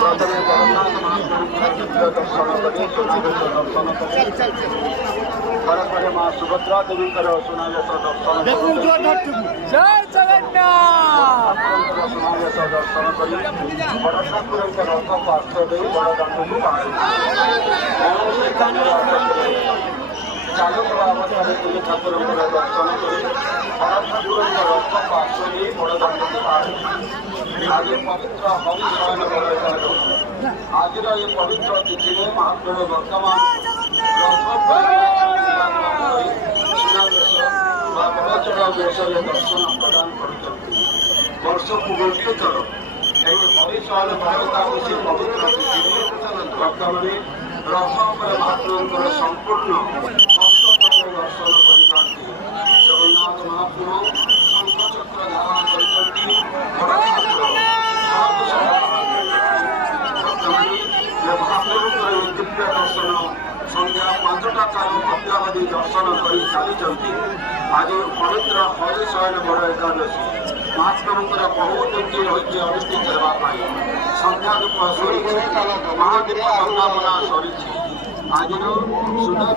প্রথমে জগন্নাথ মহাপ্রভুর দর্শন করে সুনাবেশ দর্শন করে তারপরে মা সুভদ্রা দেবীଙ୍କର সুনাবেଶ ଦର୍ଶନ জয় জগন্নাথ ସୁନାବେଶ ଦର୍ଶନ କରି ବଡ଼ ଠାକୁରଙ୍କ ରଥ ପାର୍ଶ୍ୱ ଦେଇ ବଡ଼ ଦାଣ୍ଡକୁ ଚାଲୁଥିବା ଅବସ୍ଥାରେ ତିନି ଠାକୁରଙ୍କର ଦର୍ଶନ କରି ବଡ଼ ଠାକୁରଙ୍କ ରଥ ପାର୍ଶ୍ୱ ଦେଇ ବଡ଼ ଦାଣ୍ଡକୁ ଆଜି ପବିତ୍ର ହରିଶୟନ ଏକାଦଶୀ ଆଜିର ଏ ପବିତ୍ର ତିଥିରେ ମହାପ୍ରଭୁ ବର୍ତ୍ତମାନ ରଥ ସୁନାବେଶ ବା ବଡ଼ଚଢ଼ା ବେଶରେ ଦର୍ଶନ ପ୍ରଦାନ କରୁଛନ୍ତି। ବର୍ଷକୁ ଗୋଟିଏ ଥର ଏହି ହରିଶୟନ ଏକାଦଶୀ ପବିତ୍ର ତିଥିରେ ଭକ୍ତମାନେ ରଥ ଉପରେ ମହାପ୍ରଭୁଙ୍କର ସମ୍ପୂର୍ଣ୍ଣ ଦର୍ଶନ କରିଥାନ୍ତି। ଜଗନ୍ନାଥ ମହାପ୍ରଭୁ ଶଙ୍ଖଚକ୍ର ଧାରଣ କରିଛନ୍ତି। ମହାପ୍ରଭୁଙ୍କର ଏହି ଦିବ୍ୟ ଦର୍ଶନ ସନ୍ଧ୍ୟା 5ଟା କାଳ ଅବ୍ୟାବଧି ଦର୍ଶନ କରି ସାରିଛନ୍ତି। ଆଜି ପବିତ୍ର ହରିଶୟନ ବଡ଼ ଏକାଦଶୀ ମହାପ୍ରଭୁଙ୍କର ବହୁ ନୀତି ରହିଛି ଅନୁଷ୍ଠିତ ହେବା ପାଇଁ ସନ୍ଧ୍ୟା ଧୂପ ସରିଛି, ମହାଦୀପ ବନ୍ଦାପନା ସରିଛି। ଆଜିର ସୁନା